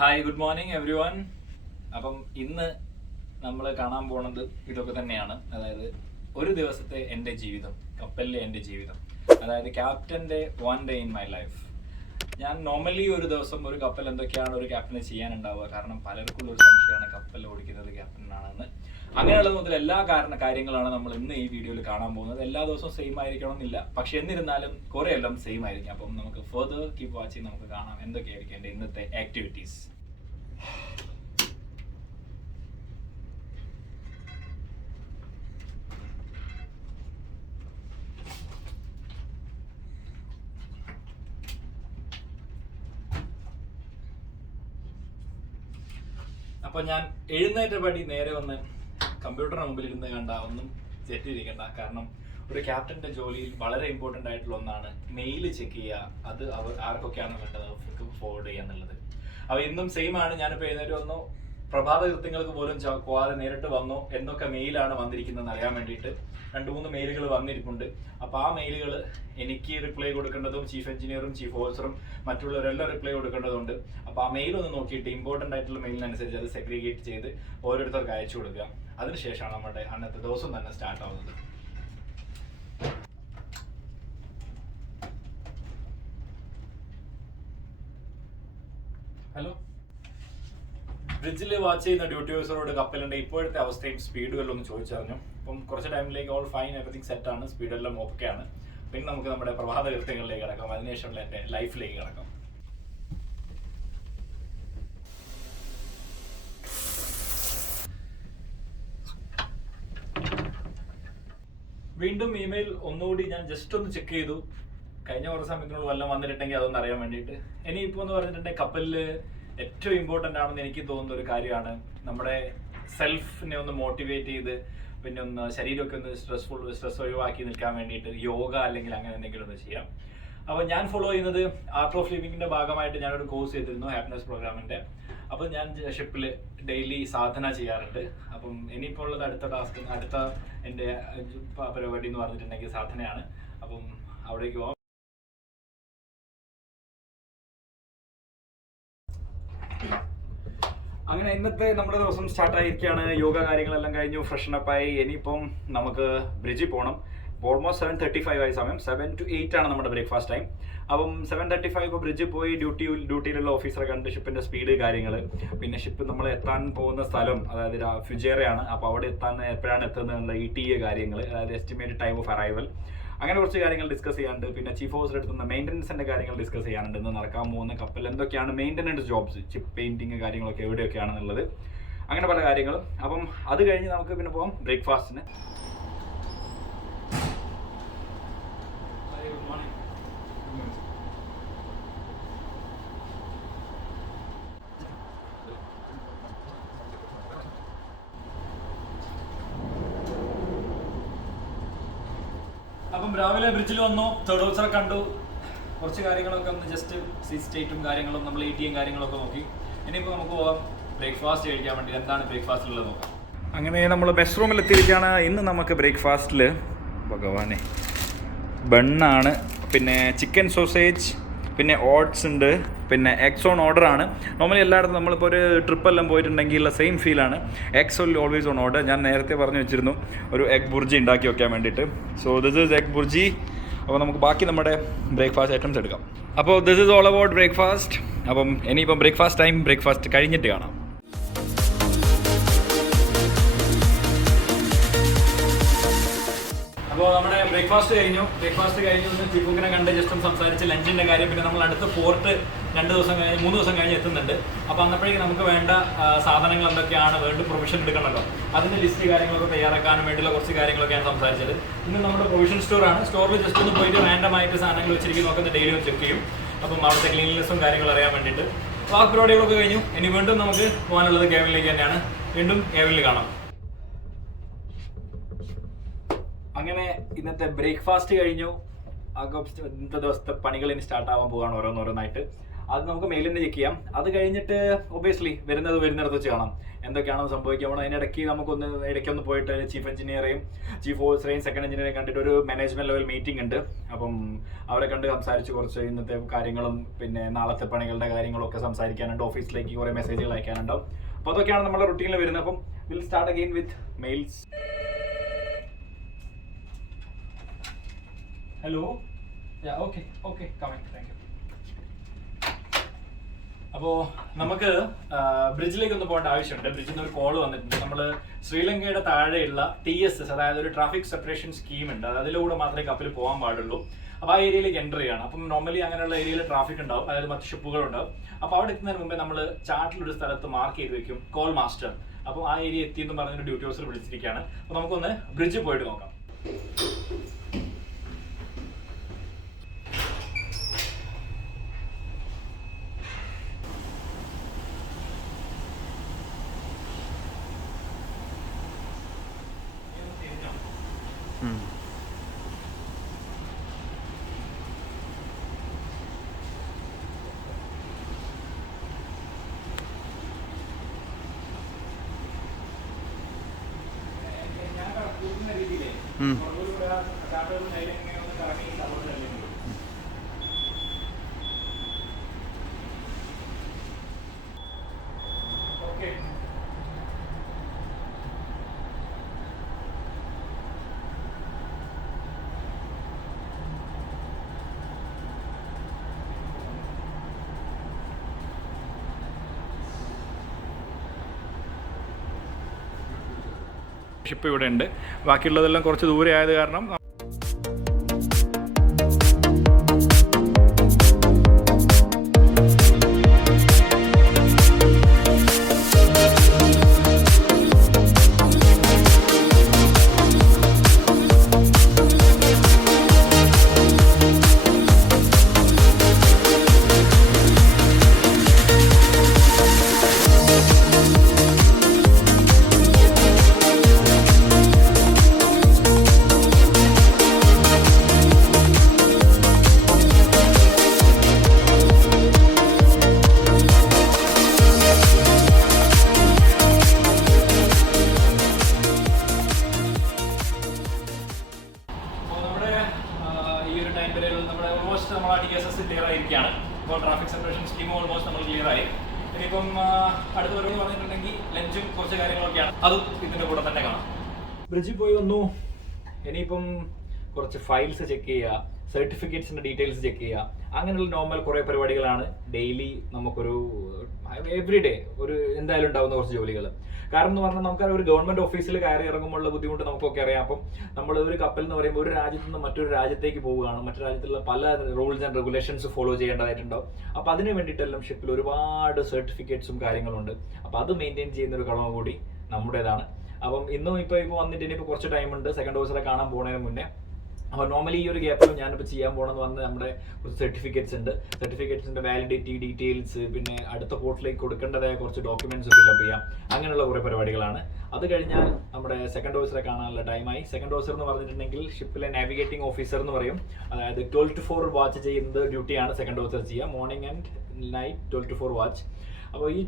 Hi, good morning every one. അപ്പം ഇന്ന് നമ്മൾ കാണാൻ പോണത് ഇതൊക്കെ തന്നെയാണ്. അതായത് ഒരു ദിവസത്തെ എൻ്റെ ജീവിതം, കപ്പലിലെ എൻ്റെ ജീവിതം. അതായത് ക്യാപ്റ്റൻ്റെ 1 day in my life. ഞാൻ നോർമലി ഒരു ദിവസം ഒരു കപ്പൽ എന്തൊക്കെയാണ് ഒരു ക്യാപ്റ്റന് ചെയ്യാനുണ്ടാവുക. കാരണം പലർക്കുള്ള ഒരു സംശയമാണ് കപ്പൽ ഓടിക്കുന്നത് ക്യാപ്റ്റനാണെന്ന്. അങ്ങനെയുള്ള മുതൽ എല്ലാ കാര്യങ്ങളാണ് നമ്മൾ ഇന്ന് ഈ വീഡിയോയിൽ കാണാൻ പോകുന്നത്. എല്ലാ ദിവസവും സെയിം ആയിരിക്കണം എന്നില്ല, പക്ഷെ എന്നിരുന്നാലും കുറേ എല്ലാം സെയിം ആയിരിക്കും. അപ്പം നമുക്ക് ഫർദർ കീപ് വാച്ചിങ്, നമുക്ക് കാണാം എന്തൊക്കെയായിരിക്കും എൻ്റെ ഇന്നത്തെ ആക്ടിവിറ്റീസ്. അപ്പൊ ഞാൻ എഴുന്നേറ്റപടി നേരെ വന്ന് കമ്പ്യൂട്ടറിന് മുമ്പിൽ ഇരുന്ന് കണ്ട ഒന്നും തെറ്റിയിരിക്കണ്ട. കാരണം ഒരു ക്യാപ്റ്റന്റെ ജോലിയിൽ വളരെ ഇമ്പോർട്ടൻ്റ് ആയിട്ടുള്ള ഒന്നാണ് മെയിൽ ചെക്ക് ചെയ്യുക. അത് ആർക്കൊക്കെയാണ് വേണ്ടത് അവർക്ക് ഫോർവേഡ് ചെയ്യുക എന്നുള്ളത്. അപ്പോൾ ഇന്നും സെയിം ആണ്. ഞാനിപ്പോൾ എഴുന്നേറ്റ് വന്നോ, പ്രഭാത കൃത്യങ്ങൾക്ക് പോലും പോവാതെ നേരിട്ട് വന്നോ എന്തൊക്കെ മെയിലാണ് വന്നിരിക്കുന്നതെന്ന് അറിയാൻ വേണ്ടിയിട്ട് 2-3 മെയിലുകൾ വന്നിരിപ്പുണ്ട്. അപ്പോൾ ആ മെയിലുകൾ എനിക്ക് റിപ്ലൈ കൊടുക്കേണ്ടതും ചീഫ് എഞ്ചിനീയറും ചീഫ് ഓഫീസറും മറ്റുള്ളവരെല്ലാം റിപ്ലൈ കൊടുക്കേണ്ടതുണ്ട്. അപ്പോൾ ആ മെയിൽ ഒന്ന് നോക്കിയിട്ട് ഇമ്പോർട്ടൻ്റ് ആയിട്ടുള്ള മെയിലിനനുസരിച്ച് അത് സെഗ്രിഗേറ്റ് ചെയ്ത് ഓരോരുത്തർക്ക് അയച്ചു കൊടുക്കുക. അതിനുശേഷമാണ് നമ്മുടെ അന്നത്തെ ദിവസം തന്നെ സ്റ്റാർട്ട് ആവുന്നത്. ഹലോ, ബ്രിഡ്ജിൽ വാച്ച് ചെയ്യുന്ന ഡ്യൂട്ടി ഓഫീസറോട് കപ്പലിൻ്റെ ഇപ്പോഴത്തെ അവസ്ഥയും സ്പീഡും എല്ലാം ഒന്ന് ചോദിച്ചറിഞ്ഞു. അപ്പം കുറച്ച് ടൈമിലേക്ക് ഓൾ ഫൈൻ, എവറിത്തിങ് സെറ്റാണ്, സ്പീഡെല്ലാം ഓക്കെയാണ്. പിന്നെ നമുക്ക് നമ്മുടെ പ്രഭാത കൃത്യങ്ങളിലേക്ക് കിടക്കാം. അതിനുശേഷമുള്ള എൻ്റെ ലൈഫിലേക്ക് കിടക്കാം. വീണ്ടും ഇമെയിൽ ഒന്നുകൂടി ഞാൻ ജസ്റ്റ് ഒന്ന് ചെക്ക് ചെയ്തു. കഴിഞ്ഞ കുറച്ച് സമയത്തിനുള്ളിൽ വല്ലതും വന്നിട്ടുണ്ടെങ്കിൽ അതൊന്നും അറിയാൻ വേണ്ടിയിട്ട്. ഇനിയിപ്പോൾ എന്ന് പറഞ്ഞിട്ടുണ്ടെങ്കിൽ കപ്പലിൽ ഏറ്റവും ഇമ്പോർട്ടൻ്റ് ആണെന്ന് എനിക്ക് തോന്നുന്ന ഒരു കാര്യമാണ് നമ്മുടെ സെൽഫിനെ ഒന്ന് മോട്ടിവേറ്റ് ചെയ്ത് പിന്നെ ഒന്ന് ശരീരമൊക്കെ ഒന്ന് സ്ട്രെസ് ഒഴിവാക്കി നിൽക്കാൻ വേണ്ടിയിട്ട് യോഗ അല്ലെങ്കിൽ അങ്ങനെ എന്തെങ്കിലും ഒന്ന് ചെയ്യാം. അപ്പോൾ ഞാൻ ഫോളോ ചെയ്യുന്നത് ആർട്ട് ഓഫ് ലിവിങ്ങിൻ്റെ ഭാഗമായിട്ട് ഞാനൊരു കോഴ്സ് ചെയ്തിരുന്നു, ഹാപ്പിനെസ് പ്രോഗ്രാമിൻ്റെ. അപ്പോൾ ഞാൻ ഷിപ്പിൽ ഡെയിലി സാധന ചെയ്യാറുണ്ട്. അപ്പം ഇനിയിപ്പോൾ ഉള്ളത് അടുത്ത എൻ്റെ പരിപാടി എന്ന് പറഞ്ഞിട്ടുണ്ടെങ്കിൽ സാധനയാണ്. അപ്പം അവിടേക്ക് പോകാം. അങ്ങനെ ഇന്നത്തെ നമ്മുടെ ദിവസം സ്റ്റാർട്ടായിരിക്കുകയാണ്. യോഗ കാര്യങ്ങളെല്ലാം കഴിഞ്ഞു, ഫ്രഷനപ്പായി. ഇനിയിപ്പം നമുക്ക് ബ്രിഡ്ജിൽ പോകണം. ഓൾമോസ്റ്റ് 7:35 ആയി സമയം. 7 to 8 ആണ് നമ്മുടെ ബ്രേക്ക്ഫാസ്റ്റ് ടൈം. അപ്പം 7:35 ഇപ്പോൾ ബ്രിഡ്ജിൽ പോയി ഡ്യൂട്ടിയിലുള്ള ഓഫീസറെ കണ്ട് ഷിപ്പിൻ്റെ സ്പീഡ് കാര്യങ്ങൾ, പിന്നെ ഷിപ്പ് നമ്മൾ എത്താൻ പോകുന്ന സ്ഥലം അതായത് ഫുജേറയാണ്. അപ്പോൾ അവിടെ എപ്പോഴാണ് എത്തുന്നത് ETA കാര്യങ്ങൾ, അതായത് എസ്റ്റിമേറ്റഡ് ടൈം ഓഫ് അറൈവൽ, അങ്ങനെ കുറച്ച് കാര്യങ്ങൾ ഡിസ്കസ് ചെയ്യാനുണ്ട്. പിന്നെ ചീഫ് ഓഫീസർ എടുത്തുന്ന മെയിൻ്റനൻസിൻ്റെ കാര്യങ്ങൾ ഡിസ്കസ് ചെയ്യാനുണ്ട്. ഇന്ന് നടക്കാൻ പോകുന്ന കപ്പൽ എന്തൊക്കെയാണ് മെയിൻ്റനൻസ് ജോബ്സ്, ഷിപ്പ് പെയിൻറ്റിങ് കാര്യങ്ങളൊക്കെ എവിടെയൊക്കെയാണെന്നുള്ളത്, അങ്ങനെ പല കാര്യങ്ങളും. അപ്പം അത് കഴിഞ്ഞ് നമുക്ക് പിന്നെ പോകാം ബ്രേക്ക്ഫാസ്റ്റിന്. അപ്പം രാവിലെ ബ്രിഡ്ജിൽ വന്നു, തേർഡ് ഓഫീസറെ കണ്ടു, കുറച്ച് കാര്യങ്ങളൊക്കെ ഒന്ന് ജസ്റ്റ് സ്റ്റേറ്റും കാര്യങ്ങളും നമ്മൾ ATM കാര്യങ്ങളൊക്കെ നോക്കി. ഇനിയിപ്പോൾ നമുക്ക് പോകാം ബ്രേക്ക്ഫാസ്റ്റ് കഴിക്കാൻ വേണ്ടി. എന്താണ് ബ്രേക്ക്ഫാസ്റ്റിലുള്ളത് നോക്കാം. അങ്ങനെ നമ്മൾ മെസ് റൂമിൽ എത്തിയിരിക്കുകയാണ്. ഇന്ന് നമുക്ക് ബ്രേക്ക്ഫാസ്റ്റിൽ ഭഗവാനെ ബണ്ണാണ്, പിന്നെ ചിക്കൻ സോസേജ്, പിന്നെ ഓട്സ് ഉണ്ട്, പിന്നെ എഗ്സ് ഓൺ ഓർഡറാണ്. നോർമലി എല്ലായിടത്തും നമ്മളിപ്പോൾ ഒരു ട്രിപ്പെല്ലാം പോയിട്ടുണ്ടെങ്കിൽ ഉള്ള സെയിം ഫീലാണ്. Eggs always on order. ഞാൻ നേരത്തെ പറഞ്ഞു വെച്ചിരുന്നു ഒരു എഗ് ബുർജി ഉണ്ടാക്കി വെക്കാൻ വേണ്ടിയിട്ട്. So this is egg bhurji. അപ്പോൾ നമുക്ക് ബാക്കി നമ്മുടെ ബ്രേക്ക്ഫാസ്റ്റ് ഐറ്റംസ് എടുക്കാം. അപ്പോൾ this is all about breakfast. അപ്പം ഇനിയിപ്പം ബ്രേക്ക്ഫാസ്റ്റ് ടൈം, ബ്രേക്ക്ഫാസ്റ്റ് കഴിഞ്ഞിട്ട് കാണാം. അപ്പോൾ നമ്മുടെ ബ്രേക്ക്ഫാസ്റ്റ് കഴിഞ്ഞു ഒന്ന് ചീഫുക്കിനെ കണ്ട് ജസ്റ്റ് ഒന്ന് സംസാരിച്ച് ലഞ്ചിൻ്റെ കാര്യം. പിന്നെ നമ്മൾ അടുത്ത പോർട്ട് 3 ദിവസം കഴിഞ്ഞ് എത്തുന്നുണ്ട്. അപ്പോൾ അന്നപ്പോഴേക്കും നമുക്ക് വേണ്ട സാധനങ്ങൾ എന്തൊക്കെയാണ് വേണ്ട, പ്രൊവിഷൻ എടുക്കണമല്ലോ, അതിൻ്റെ ലിസ്റ്റ് കാര്യങ്ങളൊക്കെ തയ്യാറാക്കാനും വേണ്ടിയുള്ള കുറച്ച് കാര്യങ്ങളൊക്കെ ഞാൻ സംസാരിച്ചത്. ഇന്ന് നമ്മുടെ പ്രൊവിഷൻ സ്റ്റോറാണ്. സ്റ്റോറിൽ ജസ്റ്റ് ഒന്ന് പോയിട്ട് റാൻഡമായിട്ട് സാധനങ്ങൾ വെച്ചിരിക്കുന്നതൊക്കെ ഒന്ന് ഡെയിലി ഒന്ന് ചെക്ക് ചെയ്യും. അപ്പം അവിടുത്തെ ക്ലീൻനെസ്സും കാര്യങ്ങളും അറിയാൻ വേണ്ടിയിട്ട്. അപ്പോൾ ആ പരിപാടികളൊക്കെ കഴിഞ്ഞു. ഇനി വീണ്ടും നമുക്ക് പോകാനുള്ളത് കേവലിലേക്ക് തന്നെയാണ്. വീണ്ടും കേവലിൽ കാണാം. അങ്ങനെ ഇന്നത്തെ ബ്രേക്ക്ഫാസ്റ്റ് കഴിഞ്ഞു. ഇന്നത്തെ ദിവസത്തെ പണികൾ ഇനി സ്റ്റാർട്ട് ആവാൻ പോവുകയാണ് ഓരോന്നോരോന്നായിട്ട്. അത് നമുക്ക് മെയിലിൽ തന്നെ ചെക്ക് ചെയ്യാം. അത് കഴിഞ്ഞിട്ട് ഒബിയസ്ലി വരുന്നിടത്ത് വെച്ച് കാണാം എന്തൊക്കെയാണോ സംഭവിക്കാൻ പോകുന്നത്. അതിനിടയ്ക്ക് ഇടയ്ക്കൊന്ന് പോയിട്ട് ചീഫ് എഞ്ചിനീയറേയും ചീഫ് ഓഫീസറേയും സെക്കൻഡ് എഞ്ചിനീയറേയും കണ്ടിട്ട് ഒരു മാനേജ്മെന്റ് ലെവൽ മീറ്റിംഗ് ഉണ്ട്. അപ്പം അവരെ കണ്ട് സംസാരിച്ച് കുറച്ച് ഇന്നത്തെ കാര്യങ്ങളും പിന്നെ നാളത്തെ പണികളുടെ കാര്യങ്ങളും ഒക്കെ സംസാരിക്കാനുണ്ട്. ഓഫീസിലേക്ക് കുറേ മെസ്സേജുകൾ അയക്കാനുണ്ടാവും. അപ്പോൾ അതൊക്കെയാണ് നമ്മുടെ റുട്ടീനിൽ വരുന്നത്. അപ്പം we'll start again with mails. Hello, okay comment, thank you. അപ്പോൾ നമുക്ക് ബ്രിഡ്ജിലേക്ക് ഒന്ന് പോകേണ്ട ആവശ്യമുണ്ട്. ബ്രിഡ്ജിൽ നിന്ന് ഒരു കോൾ വന്നിട്ടുണ്ട്. നമ്മൾ ശ്രീലങ്കയുടെ താഴെയുള്ള TSS, അതായത് ഒരു ട്രാഫിക് സെപ്പറേഷൻ സ്കീം ഉണ്ട്. അതിലൂടെ മാത്രമേ കപ്പൽ പോകാൻ പാടുള്ളൂ. അപ്പോൾ ആ ഏരിയയിലേക്ക് എൻ്റർ ചെയ്യണം. അപ്പം നോർമലി അങ്ങനെയുള്ള ഏരിയയിൽ ട്രാഫിക് ഉണ്ടാവും, അതായത് മറ്റ് ഷിപ്പുകളുണ്ടാവും. അപ്പോൾ അവിടെ എത്തുന്നതിന് മുമ്പേ നമ്മൾ ചാർട്ടിലൊരു സ്ഥലത്ത് മാർക്ക് ചെയ്ത് വെക്കും കോൾ മാസ്റ്റർ. അപ്പോൾ ആ ഏരിയ എത്തിയെന്ന് പറഞ്ഞൊരു ഡ്യൂട്ടി ഓഫീസർ വിളിച്ചിരിക്കുകയാണ്. അപ്പോൾ നമുക്കൊന്ന് ബ്രിഡ്ജിൽ പോയിട്ട് നോക്കാം. ഷിപ്പ് ഇവിടെ ഉണ്ട്. ബാക്കിയുള്ളതെല്ലാം കുറച്ച് ദൂരെ ആയത് കാരണം ഇപ്പോൾ ട്രാഫിക് സെപ്പറേഷൻ സ്കീം ഓൾമോസ്റ്റ് നമ്മൾ ക്ലിയർ ആയി. ഇനിയിപ്പം അടുത്ത പരിപാടി പറഞ്ഞിട്ടുണ്ടെങ്കിൽ ലഞ്ചും കുറച്ച് കാര്യങ്ങളൊക്കെയാണ്, അതും ഇതിൻ്റെ കൂടെ തന്നെ കാണാം. ബ്രിഡ്ജിൽ പോയി വന്നു. ഇനിയിപ്പം കുറച്ച് ഫയൽസ് ചെക്ക് ചെയ്യുക, സർട്ടിഫിക്കറ്റ്സിൻ്റെ ഡീറ്റെയിൽസ് ചെക്ക് ചെയ്യുക, അങ്ങനെയുള്ള നോർമൽ കുറേ പരിപാടികളാണ് ഡെയിലി നമുക്കൊരു എവറി ഡേ ഒരു എന്തായാലും ഉണ്ടാകുന്ന കുറച്ച് ജോലികൾ. കാരണം എന്ന് പറഞ്ഞാൽ നമുക്കറിയാം ഒരു ഗവൺമെന്റ് ഓഫീസിൽ കയറി ഇറങ്ങുമ്പോഴുള്ള ബുദ്ധിമുട്ട് നമുക്കൊക്കെ അറിയാം. അപ്പം നമ്മൾ ഒരു കപ്പൽ എന്ന് പറയുമ്പോൾ ഒരു രാജ്യത്ത് നിന്ന് മറ്റൊരു രാജ്യത്തേക്ക് പോവുകയാണ്, മറ്റു രാജ്യത്തുള്ള പല റൂൾസ് ആൻഡ് റെഗുലേഷൻസ് ഫോളോ ചെയ്യേണ്ടതായിട്ടുണ്ടാവും. അപ്പോൾ അതിന് വേണ്ടിയിട്ടെല്ലാം ഷിപ്പിൽ ഒരുപാട് സർട്ടിഫിക്കറ്റ്സും കാര്യങ്ങളുണ്ട്. അപ്പോൾ അത് മെയിൻറ്റെയിൻ ചെയ്യുന്ന ഒരു കടമ കൂടി നമ്മുടേതാണ്. അപ്പം ഇപ്പോൾ വന്നിട്ട് ഇനിയിപ്പോൾ കുറച്ച് ടൈമുണ്ട് സെക്കൻഡ് ഓഫീസറെ കാണാൻ പോകുന്നതിന് മുന്നേ. അപ്പോൾ നോർമലി ഈ ഒരു ഗ്യാപ്പിൽ ഞാനിപ്പോൾ ചെയ്യാൻ പോകണമെന്ന് പറഞ്ഞാൽ നമ്മുടെ കുറച്ച് സർട്ടിഫിക്കറ്റ്സ് ഉണ്ട്. സർട്ടിഫിക്കറ്റ്സിൻ്റെ വാലിഡിറ്റി ഡീറ്റെയിൽസ്, പിന്നെ അടുത്ത പോർട്ടിലേക്ക് കൊടുക്കേണ്ടതായ കുറച്ച് ഡോക്യുമെന്റ്സ് ഫില്ലപ്പ് ചെയ്യാം, അങ്ങനെയുള്ള കുറേ പരിപാടികളാണ്. അത് കഴിഞ്ഞാൽ നമ്മുടെ സെക്കൻഡ് ഓഫീസറെ കാണാനുള്ള ടൈമായി. സെക്കൻഡ് ഓഫീസർ എന്ന് പറഞ്ഞിട്ടുണ്ടെങ്കിൽ ഷിപ്പിലെ നാവിഗേറ്റിംഗ് ഓഫീസർ എന്ന് പറയും. അതായത് 12 to 4 വാച്ച് ചെയ്യുന്നത് ഡ്യൂട്ടിയാണ് സെക്കൻഡ് ഓഫീസർ ചെയ്യുക, morning and night 12 to 4 watch. അപ്പോൾ ഈ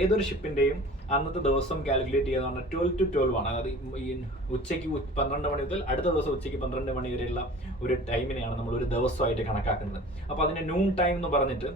ഏതൊരു ഷിപ്പിൻ്റെയും അന്നത്തെ ദിവസം കാൽക്കുലേറ്റ് ചെയ്യുക പറഞ്ഞാൽ 12 to 12 ആണ്. അതായത് ഈ ഉച്ചയ്ക്ക് 12 മണി മുതൽ അടുത്ത ദിവസം ഉച്ചയ്ക്ക് 12 മണി വരെയുള്ള ഒരു ടൈമിനെയാണ് നമ്മൾ ഒരു ദിവസമായിട്ട് കണക്കാക്കുന്നത്. അപ്പോൾ അതിന് നൂൺ ടൈം എന്ന് പറഞ്ഞിട്ട്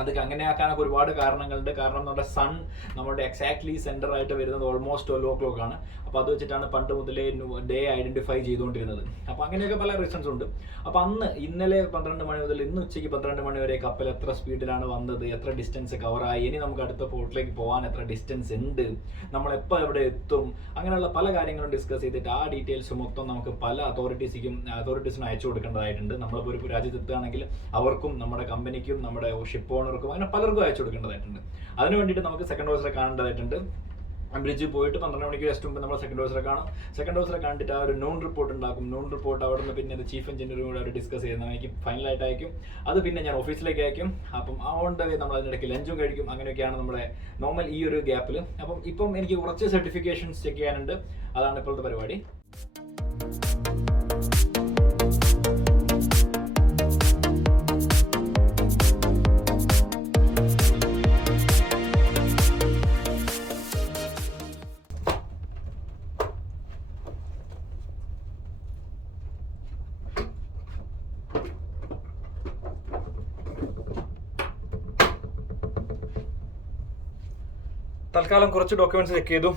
അത് അങ്ങനെ ആക്കാനൊക്കെ ഒരുപാട് കാരണങ്ങളുണ്ട്. കാരണം നമ്മുടെ സൺ നമ്മുടെ എക്സാക്ട്ലി സെൻറ്റർ ആയിട്ട് വരുന്നത് ഓൾമോസ്റ്റ് 12 o'clock ആണ്. അപ്പോൾ അത് വെച്ചിട്ടാണ് പണ്ട് മുതലേ ഡേ ഐഡന്റിഫൈ ചെയ്തുകൊണ്ടിരുന്നത്. അപ്പോൾ അങ്ങനെയൊക്കെ പല റീസൺസ് ഉണ്ട്. അപ്പോൾ ഇന്നലെ 12 മണി മുതൽ ഇന്ന് ഉച്ചയ്ക്ക് 12 മണി വരെ കപ്പൽ എത്ര സ്പീഡിലാണ് വന്നത്, എത്ര ഡിസ്റ്റൻസ് കവറായി, ഇനി നമുക്ക് അടുത്ത പോർട്ടിലേക്ക് പോകാൻ എത്ര ഡിസ്റ്റൻസ് ഉണ്ട്, നമ്മളെപ്പോൾ എവിടെ എത്തും, അങ്ങനെയുള്ള പല കാര്യങ്ങളും ഡിസ്കസ് ചെയ്തിട്ട് ആ ഡീറ്റെയിൽസ് മൊത്തം നമുക്ക് പല അതോറിറ്റീസിനും അയച്ചു കൊടുക്കേണ്ടതായിട്ടുണ്ട്. നമ്മളിപ്പോൾ ഒരു രാജ്യത്ത് എത്തുകയാണെങ്കിൽ അവർക്കും നമ്മുടെ കമ്പനിക്കും നമ്മുടെ ഷിപ്പ് ഓണർക്കും അങ്ങനെ പലർക്കും അയച്ചു കൊടുക്കേണ്ടതായിട്ടുണ്ട്. അതിന് വേണ്ടിയിട്ട് നമുക്ക് സെക്കൻഡ് ഓഫീസറെ കാണേണ്ടതായിട്ടുണ്ട്. ബ്രിഡ്ജിൽ പോയിട്ട് 12 മണിക്ക് ജസ്റ്റ് മുമ്പ് നമ്മൾ സെക്കൻഡ് ഓഫീസറെ കാണും. സെക്കൻഡ് ഓഫീസറെ കണ്ടിട്ട് ആ ഒരു നോൺ റിപ്പോർട്ട് ഉണ്ടാക്കും. നോൺ റിപ്പോർട്ട് അവിടെ നിന്ന് പിന്നെ ചീഫ് എഞ്ചിനീയറും കൂടെ അവർ ഡിസ്കസ് ചെയ്യുന്നത് എനിക്ക് ഫൈനലായിട്ട് അയക്കും. അത് പിന്നെ ഞാൻ ഓഫീസിലേക്ക് അയക്കും. അപ്പം അതുകൊണ്ട് നമ്മൾ അതിനിടയ്ക്ക് ലഞ്ചും കഴിക്കും. അങ്ങനെയൊക്കെയാണ് നമ്മുടെ നോർമൽ ഈ ഒരു ഗ്യാപ്പിൽ. അപ്പം ഇപ്പം എനിക്ക് കുറച്ച് സർട്ടിഫിക്കേഷൻസ് ചെക്ക് ചെയ്യാനുണ്ട്. അതാണ് ഇപ്പോഴത്തെ പരിപാടി. തൽക്കാലം കുറച്ച് ഡോക്യുമെന്റ്സ് ചെക്ക് ചെയ്തു.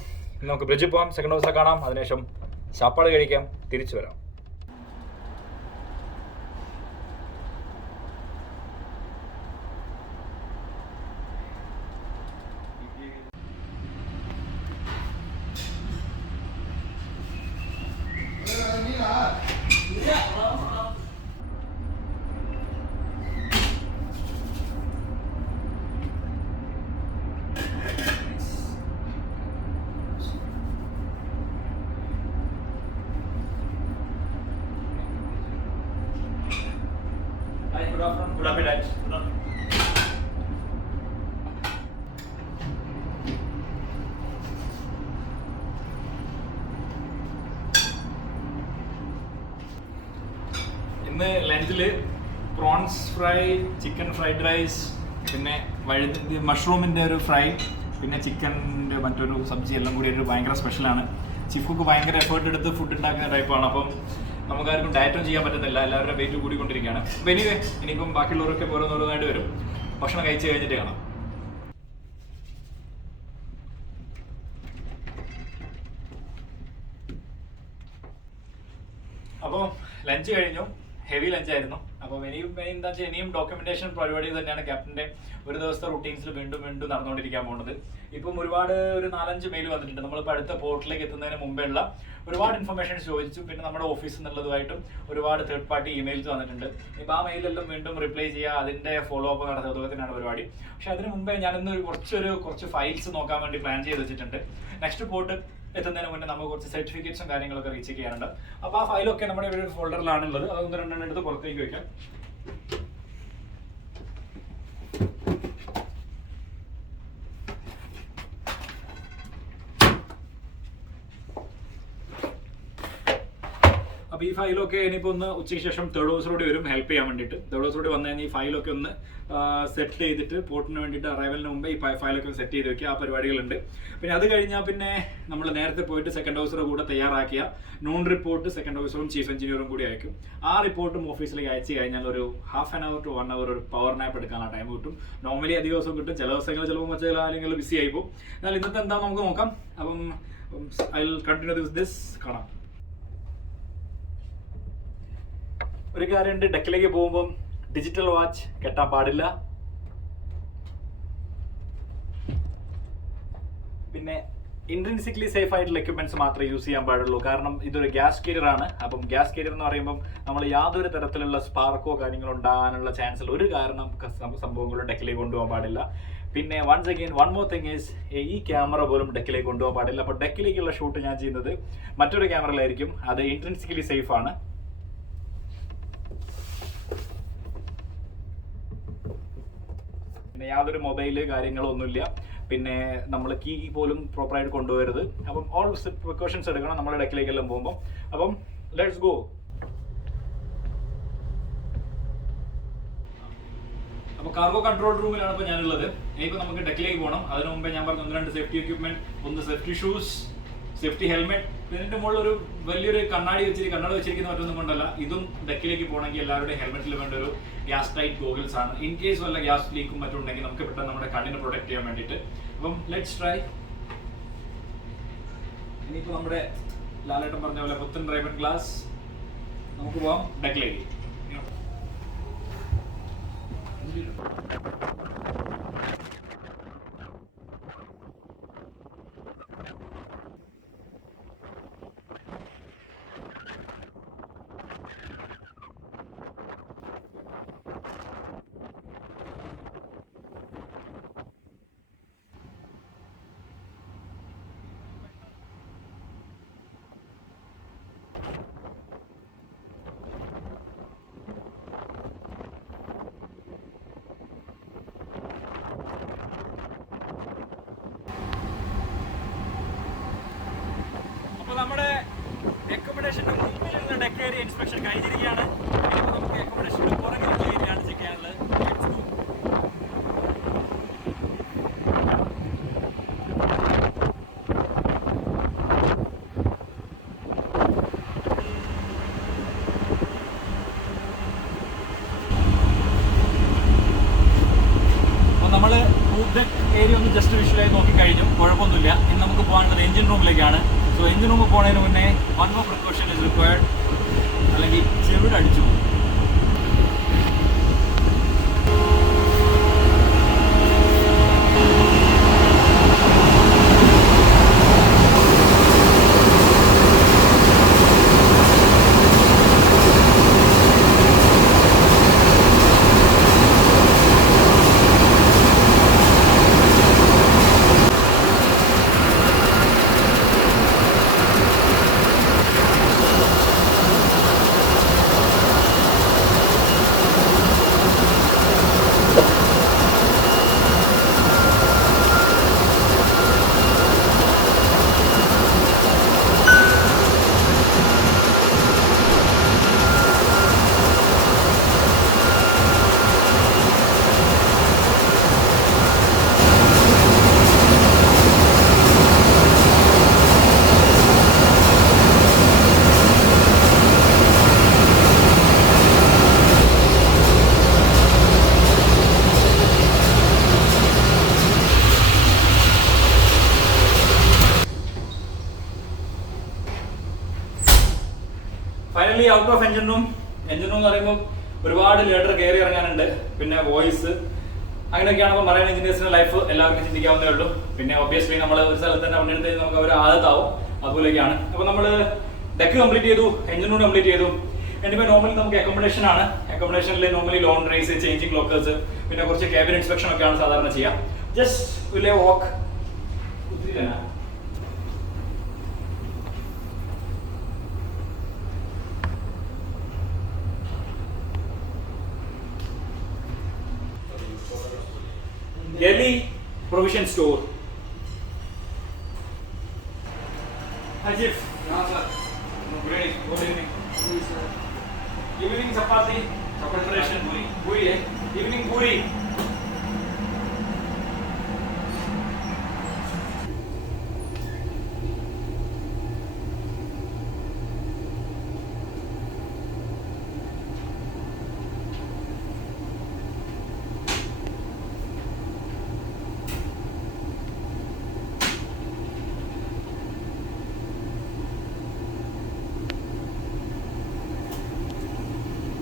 നമുക്ക് ബ്രിഡ്ജിൽ പോകാം, സെക്കൻഡ് ഹൗസിൽ കാണാം, അതിനുശേഷം ചാപ്പാട് കഴിക്കാം, തിരിച്ചു വരാം. Good appetite. ഇന്ന് ലഞ്ചിൽ prawns fry, chicken fried rice, പിന്നെ മഷ്റൂമിൻ്റെ ഒരു ഫ്രൈ, പിന്നെ ചിക്കൻ്റെ മറ്റൊരു സബ്ജി എല്ലാം കൂടി ഒരു ഭയങ്കര സ്പെഷ്യലാണ്. ചീഫ് കുക്ക് ഭയങ്കര എഫേർട്ട് എടുത്ത് ഫുഡ് ഉണ്ടാക്കുന്ന ടൈപ്പാണ്. അപ്പം നമുക്കാർക്കും ഡയറ്റും ചെയ്യാൻ പറ്റുന്നില്ല, എല്ലാവരുടെ വെയിറ്റ് കൂടിക്കൊണ്ടിരിക്കുകയാണ്. അപ്പോൾ ഇനിയിപ്പം ബാക്കിയുള്ളവരൊക്കെ ഓരോന്നോരോന്നായിട്ട് വരും. ഭക്ഷണം കഴിച്ച് കഴിഞ്ഞിട്ട് കാണാം. അപ്പോൾ ലഞ്ച് കഴിഞ്ഞു, ഹെവി ലഞ്ചായിരുന്നു. അപ്പോൾ എന്താ വെച്ചാൽ ഇനിയും ഡോക്യുമെന്റേഷൻ പരിപാടി തന്നെയാണ് ക്യാപ്റ്റന്റെ ഒരു ദിവസത്തെ റുട്ടീൻസിൽ വീണ്ടും നടന്നുകൊണ്ടിരിക്കാൻ പോകുന്നത്. ഇപ്പം ഒരുപാട് ഒരു 4-5 മെയിൽ വന്നിട്ടുണ്ട്. നമ്മളിപ്പോൾ അടുത്ത പോർട്ടിലേക്ക് എത്തുന്നതിന് മുമ്പേ ഉള്ള ഒരുപാട് ഇൻഫർമേഷൻസ് ചോദിച്ചു. പിന്നെ നമ്മുടെ ഓഫീസിൽ നിന്നുള്ളതുമായിട്ടും ഒരുപാട് തേർഡ് പാർട്ടി ഇമെയിൽസ് വന്നിട്ടുണ്ട്. ഇപ്പോൾ ആ മെയിലെല്ലാം വീണ്ടും റിപ്ലൈ ചെയ്യുക, അതിന്റെ ഫോളോ അപ്പ് നടത്തുന്നതിനാണ് പരിപാടി. പക്ഷെ അതിന് മുമ്പേ ഞാനിന്ന് കുറച്ച് ഫയൽസ് നോക്കാൻ വേണ്ടി പ്ലാൻ ചെയ്ത് വെച്ചിട്ടുണ്ട്. നെക്സ്റ്റ് പോർട്ട് എത്തുന്നതിന് മുന്നേ നമുക്ക് കുറച്ച് സർട്ടിഫിക്കറ്റ്സും കാര്യങ്ങളൊക്കെ റീച്ച് ചെയ്യാനുണ്ട്. അപ്പോൾ ആ ഫയലൊക്കെ നമ്മുടെ ഒരു ഫോൾഡറിലാണുള്ളത്. അതൊന്ന് 2 എടുത്ത് പുറത്തേക്ക് വയ്ക്കാം. അപ്പോൾ ഈ ഫയലൊക്കെ ഇനിയിപ്പോൾ ഒന്ന് ഉച്ചയ്ക്ക് ശേഷം തേർഡ് ഹൗസിലൂടെ വരും ഹെൽപ്പ് ചെയ്യാൻ വേണ്ടിയിട്ട്. തേർഡ് ഹൗസിലൂടെ വന്നു കഴിഞ്ഞാൽ ഈ ഫയലൊക്കെ ഒന്ന് സെറ്റ് ചെയ്തിട്ട് പോർട്ടിന് വേണ്ടിയിട്ട് അറൈവലിന് മുമ്പ് ഈ ഫയലൊക്കെ സെറ്റ് ചെയ്ത് വെക്കുക. ആ പരിപാടികളുണ്ട്. പിന്നെ അത് കഴിഞ്ഞാൽ പിന്നെ നമ്മൾ നേരത്തെ പോയിട്ട് സെക്കൻഡ് ഹൗസിൻ്റെ കൂടെ തയ്യാറാക്കിയ നോൺ റിപ്പോർട്ട് സെക്കൻഡ് ഹൗസറും ചീഫ് എഞ്ചിനീയറും കൂടി അയക്കും. ആ റിപ്പോർട്ടും ഓഫീസിലേക്ക് അയച്ചു കഴിഞ്ഞാൽ ഒരു 1/2 hour to 1 hour ഒരു പവർ നാപ്പ് എടുക്കാനുള്ള ടൈം കിട്ടും. നോർമലി അധിക ദിവസം കിട്ടും, ചില ദിവസങ്ങൾ ചിലപ്പോൾ മറ്റു കാര്യങ്ങൾ ബിസി ആയി പോകും. എന്നാൽ ഇന്നത്തെ എന്താ നമുക്ക് നോക്കാം. അപ്പം ഐ വിൽ കണ്ടിന്യൂ ദിസ് കാണാം. ഒരു കാര്യമുണ്ട്, ഡെക്കിലേക്ക് പോകുമ്പം ഡിജിറ്റൽ വാച്ച് കെട്ടാൻ പാടില്ല. പിന്നെ ഇൻട്രിൻസിക്കലി സേഫ് ആയിട്ടുള്ള എക്യുപ്മെന്റ്സ് മാത്രമേ യൂസ് ചെയ്യാൻ പാടുള്ളൂ. കാരണം ഇതൊരു ഗ്യാസ് കാരിയർ ആണ്. അപ്പം ഗ്യാസ് കാരിയർ എന്ന് പറയുമ്പം നമ്മൾ യാതൊരു തരത്തിലുള്ള സ്പാർക്കോ കാര്യങ്ങളോ ഉണ്ടാകാനുള്ള ചാൻസ് ഒരു കാരണം സംഭവങ്ങളും ഡെക്കിലേക്ക് കൊണ്ടുപോകാൻ പാടില്ല. പിന്നെ once again one more thing is, ഈ ക്യാമറ പോലും ഡെക്കിലേക്ക് കൊണ്ടുപോകാൻ പാടില്ല. അപ്പോൾ ഡെക്കിലേക്കുള്ള ഷൂട്ട് ഞാൻ ചെയ്യുന്നത് മറ്റൊരു ക്യാമറയിലായിരിക്കും. അത് ഇൻട്രിൻസിക്കലി സേഫ് ആണ്. പിന്നെ യാതൊരു മൊബൈല് കാര്യങ്ങളോ ഒന്നുമില്ല. പിന്നെ നമ്മൾ കീ പോലും പ്രോപ്പറായിട്ട് കൊണ്ടുവരരുത്. അപ്പം ഓൾ പ്രിക്കോഷൻസ് എടുക്കണം നമ്മുടെ ഡെക്കിലേക്കെല്ലാം പോകുമ്പോൾ. അപ്പം ലെറ്റ്സ് ഗോ. അപ്പോൾ കാർഗോ കൺട്രോൾ റൂമിലാണ് ഇപ്പോൾ ഞാനുള്ളത്. ഇനിയിപ്പോൾ നമുക്ക് ഡെക്കിലേക്ക് പോകണം. അതിന് മുമ്പേ ഞാൻ പറഞ്ഞു 1-2 സേഫ്റ്റി എക്യുപ്മെന്റ്, ഒന്ന് സേഫ്റ്റി ഷൂസ്, സേഫ്റ്റി ഹെൽമെറ്റ്. ഇതിന്റെ മുകളിൽ ഒരു വലിയൊരു കണ്ണാടി വെച്ചിരിക്കുന്ന മറ്റൊന്നും കൊണ്ടല്ല. ഇതും ഡെക്കിലേക്ക് പോകണമെങ്കിൽ എല്ലാവരുടെയും ഹെൽമെറ്റിൽ വേണ്ട ഒരു ഗ്യാസ് ടൈറ്റ് ഗോഗിൾസ് ആണ്. ഇൻ കേസ് വല്ല ഗ്യാസ് ലീക്കും മറ്റുണ്ടെങ്കിൽ നമുക്ക് പെട്ടെന്ന് നമ്മുടെ കണ്ണിനെ പ്രൊട്ടക്ട് ചെയ്യാൻ വേണ്ടിയിട്ട്. അപ്പം ലെറ്റ്സ് ട്രൈ. ഇനിയിപ്പോൾ നമ്മുടെ ലാലേട്ടൻ പറഞ്ഞ പോലെ പുത്തൻ ഡ്രൈവർ ഗ്ലാസ്, നമുക്ക് പോവാം ഡെക്കിലേക്ക്. നമ്മുടെ അക്കോമഡേഷന്റെ മുമ്പിലുള്ള ഡെക്ക് ഏരിയ ഇൻസ്പെക്ഷൻ കഴിഞ്ഞിരിക്കുകയാണ്. നമുക്ക് അക്കോമഡേഷന്റെ പുറകിലുള്ള ഏരിയയാണ് ചെക്ക് ചെയ്യാനുള്ളത്. അപ്പോൾ നമ്മൾ ഫുഡ് ഡെക്ക് ഏരിയ ഒന്ന് ജസ്റ്റ് വിഷ്വലായി നോക്കി കഴിഞ്ഞു. എഞ്ചിൻ റൂമിലേക്കാണ്. സോ എഞ്ചിൻ റൂമിൽ പോകുന്നതിന് മുന്നേ one more precaution is required, അല്ലെങ്കിൽ ചെവിട് അടിച്ചു പോകും. Finally out of engine room. Engine room എന്ന് പറയുമ്പോൾ ഒരുപാട് ലേഡർ കയറി ഇറങ്ങാനുണ്ട്, പിന്നെ വോയിസ്, അങ്ങനെയൊക്കെയാണ്. അപ്പോൾ മറൈൻ എഞ്ചിനീയേഴ്സിന്റെ ലൈഫ് എല്ലാവർക്കും ചിന്തിക്കാവുന്നേ ഉള്ളൂ. പിന്നെ ഒബ്വിയസ്ലി നമ്മൾ ഒരു സ്ഥലത്ത് തന്നെ പണിയെടുത്ത് നമുക്ക് ഒരു ആദത്താവും, അതുപോലെയൊക്കെയാണ്. അപ്പോൾ നമ്മൾ ഡെക്ക് കംപ്ലീറ്റ് ചെയ്തു, എഞ്ചിൻ റൂം കംപ്ലീറ്റ് ചെയ്തു. എന്നിപ്പോൾ നോർമലി നമുക്ക് അക്കോമഡേഷൻ ആണ്. അക്കോമഡേഷനിൽ നോർമലി ലോണ്ടറീസ്, ചേഞ്ചിങ് ലോക്കേഴ്സ്, പിന്നെ കുറച്ച് ക്യാബിൻ ഇൻസ്പെക്ഷൻ ഒക്കെയാണ് സാധാരണ ചെയ്യാം. Just will a walk. Delhi Provision Store. Hi Chief. Yeah, sir. Good evening. Good evening. Yes, sir. Evening chapati. Preparation puri. Puri hai. Evening puri.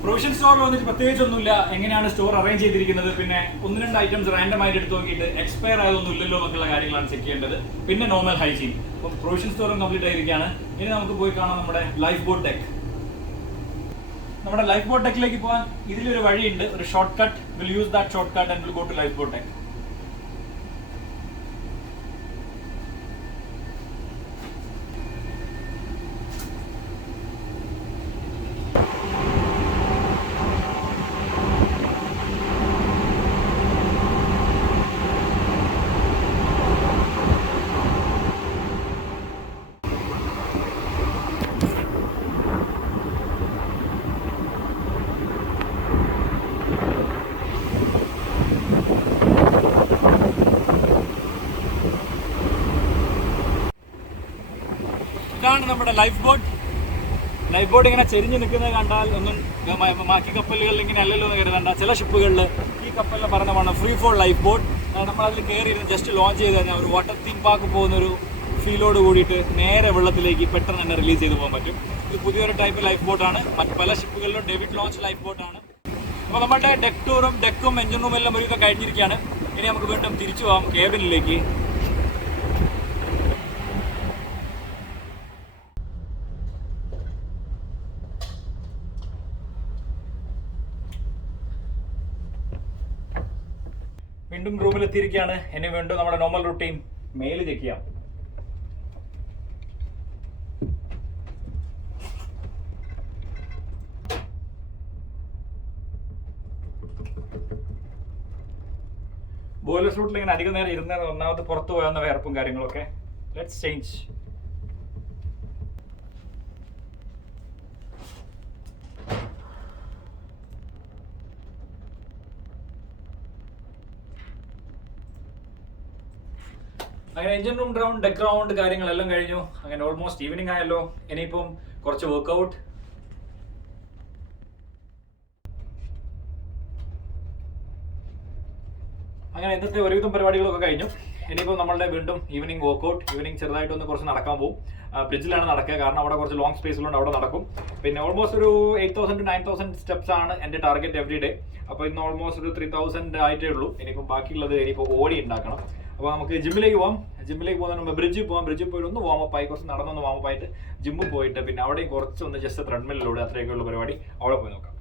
Provision സ്റ്റോറിൽ വന്നിട്ട് പ്രത്യേകിച്ചൊന്നുമില്ല. എങ്ങനെയാണ് store arrange ചെയ്തിരിക്കുന്നത്, പിന്നെ ഒന്ന് രണ്ട് ഐറ്റംസ് റാൻഡം ആയിട്ട് എടുത്ത് നോക്കിയിട്ട് എക്സ്പയർ ആയതൊന്നും ഇല്ലല്ലോ എന്നൊക്കെയുള്ള കാര്യങ്ങളാണ് ചെക്ക് ചെയ്യേണ്ടത്. പിന്നെ നോർമൽ ഹൈജീൻ. അപ്പോൾ പ്രൊവിഷൻ സ്റ്റോറും കംപ്ലീറ്റ് ആയിരിക്കുകയാണ്. ഇനി നമുക്ക് പോയി കാണാം നമ്മുടെ ലൈഫ് ബോട്ട് ഡെക്ക്. നമ്മുടെ ലൈഫ് ബോട്ട് ഡെക്കിലേക്ക് പോകാൻ ഇതിലൊരു വഴിയുണ്ട്, ഒരു shortcut. We'll use that shortcut and we'll go to lifeboat deck. ഇതാണ് നമ്മുടെ ലൈഫ് ബോട്ട്. ലൈഫ് ബോട്ട് ഇങ്ങനെ ചെരിഞ്ഞ് നിൽക്കുന്നത് കണ്ടാൽ ഒന്നും ബാക്കി കപ്പലുകളിൽ ഇങ്ങനെ അല്ലല്ലോ എന്ന് കരുതണ്ട. ചില ഷിപ്പുകളിൽ ഈ കപ്പലിൽ പറഞ്ഞ വേണം ഫ്രീ ഫോൾ ലൈഫ് ബോട്ട്. നമ്മളതിൽ കയറിയിരുന്ന് ജസ്റ്റ് ലോഞ്ച് ചെയ്ത് കഴിഞ്ഞാൽ ഒരു വാട്ടർ തീം പാർക്ക് പോകുന്നൊരു ഫീലോട് കൂടിയിട്ട് നേരെ വെള്ളത്തിലേക്ക് പെട്ടെന്ന് തന്നെ റിലീസ് ചെയ്ത് പോകാൻ പറ്റും. ഇത് പുതിയൊരു ടൈപ്പ് ലൈഫ് ബോട്ടാണ്. മറ്റ് പല ഷിപ്പുകളിലും ഡെവിഡ് ലോഞ്ച് ലൈഫ് ബോട്ടാണ്. അപ്പോൾ നമ്മുടെ ഡെക്ക് ടൂറും ഡെക്കും എഞ്ചിൻ റൂം എല്ലാം ഒരുക്കെ കഴിഞ്ഞിരിക്കുകയാണ്. ഇനി നമുക്ക് വീണ്ടും തിരിച്ചു പോകാം കേബിനിലേക്ക്. വീണ്ടും റൂമിൽ എത്തിയിരിക്കുകയാണ്. ഇനി വീണ്ടും നമ്മുടെ നോർമൽ റൂട്ടീൻ മെയിൽ ചെക്ക് ചെയ്യാം. ബോയിലർ ഷൂട്ടിൽ ഇങ്ങനെ അധികം നേരം ഇരുന്ന ഒന്നാമത് പുറത്തു പോയാവുന്ന വേർപ്പും കാര്യങ്ങളൊക്കെ. Let's change. അങ്ങനെ engine room round, deck round കാര്യങ്ങളെല്ലാം കഴിഞ്ഞു. അങ്ങനെ ഓൾമോസ്റ്റ് ഈവനിങ് ആയല്ലോ. ഇനിയിപ്പം കുറച്ച് വർക്ക്ഔട്ട്. അങ്ങനെ ഇന്നത്തെ ഒരുവിധം പരിപാടികളൊക്കെ കഴിഞ്ഞു. ഇനിയിപ്പോൾ നമ്മളുടെ വീണ്ടും ഈവനിങ് വർക്കൗട്ട്, ഈവനിങ് ചെറുതായിട്ടൊന്ന് കുറച്ച് നടക്കാൻ പോകും. ബ്രിഡ്ജിലാണ് നടക്കുക, കാരണം അവിടെ കുറച്ച് ലോങ് സ്പേസ് ഉള്ളതുകൊണ്ട് അവിടെ നടക്കും. പിന്നെ ഓൾമോസ്റ്റ് ഒരു 8,000 to 9,000 സ്റ്റെപ്സ് ആണ് എൻ്റെ ടാർഗറ്റ് എവറി ഡേ. അപ്പോൾ ഇന്ന് ഓൾമോസ്റ്റ് ഒരു 3,000 ആയിട്ടേ ഉള്ളൂ. ഇനിയിപ്പോൾ ബാക്കിയുള്ളത് ഇനിയിപ്പോൾ ഓടി ഉണ്ടാക്കണം. അപ്പോൾ നമുക്ക് ജിമ്മിലേക്ക് പോകാം. ജിമ്മിലേക്ക് പോകുന്നതിന് മുമ്പ് ബ്രിഡ്ജിൽ പോകാം. ബ്രിഡ്ജിൽ പോയിട്ട് ഒന്ന് വാമപ്പ് ആയി, കുറച്ച് നടന്നൊന്ന് വാമപ്പ് ആയിട്ട് ജിമ്മിൽ പോയിട്ട് പിന്നെ അവിടെയും കുറച്ചൊന്ന് ജസ്റ്റ് ത്രെഡ്മില്ലിലൂടെ അത്രയൊക്കെയുള്ള പരിപാടി അവിടെ പോയി നോക്കാം.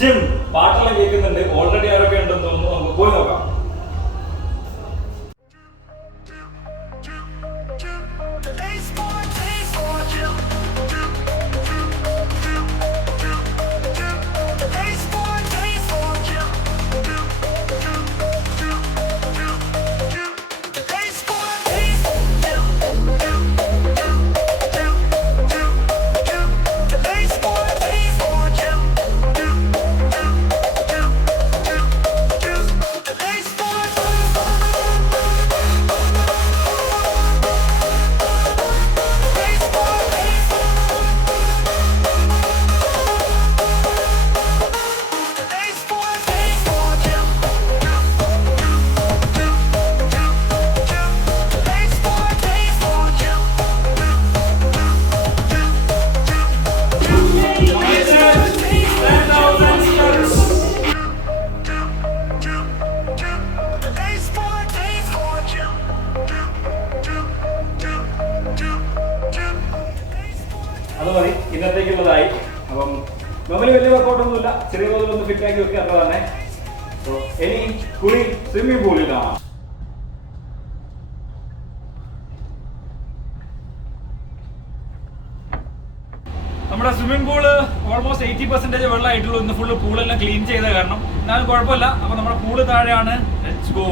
ജിം പാട്ടെല്ലാം കേൾക്കുന്നുണ്ട്. ഓൾറെഡി ആരൊക്കെ ഉണ്ടെന്ന് തോന്നുന്നു. നമുക്ക് പോയി നോക്കാം. അത് മതി, ഇന്നത്തേക്കുള്ളതായി. അപ്പം നമ്മൾ വലിയ വർക്കൗട്ടൊന്നുമില്ല, ചെറിയ തോതിലൊന്ന് ഫിറ്റ് ആക്കി വെക്കുക അത്ര തന്നെ. ഇനി കുളി സ്വിമ്മിംഗ് പൂളിലാണ്. നമ്മുടെ സ്വിമ്മിംഗ് പൂള് ഓൾമോസ്റ്റ് 80% വെള്ളമായിട്ടുള്ളൂ. ഇന്ന് ഫുള്ള് പൂളെല്ലാം ക്ലീൻ ചെയ്ത കാരണം എന്നാലും കുഴപ്പമില്ല. അപ്പൊ നമ്മുടെ പൂള് താഴെയാണ്. Let's go.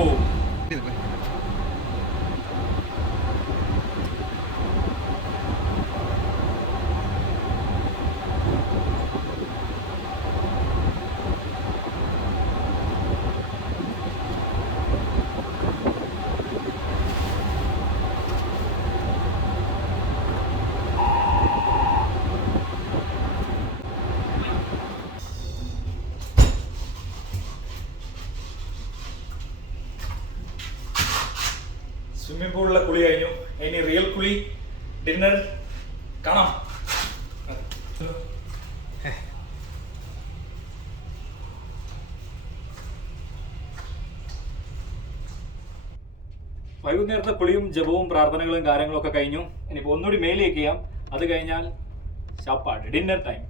സ്വിമ്മിംഗ് പൂളിലെ കുളി കഴിഞ്ഞു. ഇനി റിയൽ കുളി, ഡിന്നർ കാണാം. വൈകുന്നേരത്തെ കുളിയും ജപവും പ്രാർത്ഥനകളും കാര്യങ്ങളും ഒക്കെ കഴിഞ്ഞു. ഇനിയിപ്പോൾ ഒന്നുകൂടി മേലേക്ക് ചെയ്യാം. അത് കഴിഞ്ഞാൽ ചാപ്പാട്, ഡിന്നർ ടൈം.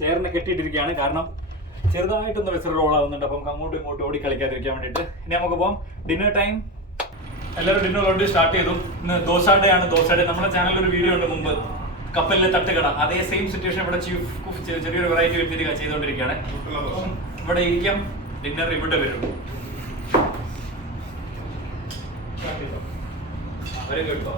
ചെയറിനെ കെട്ടിയിട്ടിരിക്കുകയാണ്, കാരണം ചെറുതായിട്ടൊന്ന് വെസർ റോൾ ആവുന്നുണ്ട്. അപ്പം അങ്ങോട്ടും ഇങ്ങോട്ടും ഓടി കളിക്കാതിരിക്കാൻ വേണ്ടിയിട്ട്. ഇനി നമുക്ക് പോകാം. Dinner time. എല്ലാവരും ഡിന്നർ ഓൾറെഡി സ്റ്റാർട്ട് ചെയ്തു. ഇന്ന് ദോശയുടെയാണ്. ദോശയുടെ നമ്മുടെ ചാനലിൽ ഒരു വീഡിയോ ഉണ്ട് മുമ്പ്, കപ്പലിലെ തട്ടുകട. അതേ സെയിം സിറ്റുവേഷൻ ഇവിടെ ചീഫ് കുക്ക് ചെറിയൊരു വെറൈറ്റി വരുത്തിയിട്ട് ചെയ്തുകൊണ്ടിരിക്കുകയാണ്. അപ്പം ഇവിടെ ഇരിക്കാം. ഡിന്നർ ഇവിടെ വരും. അവരെ കേട്ടോ.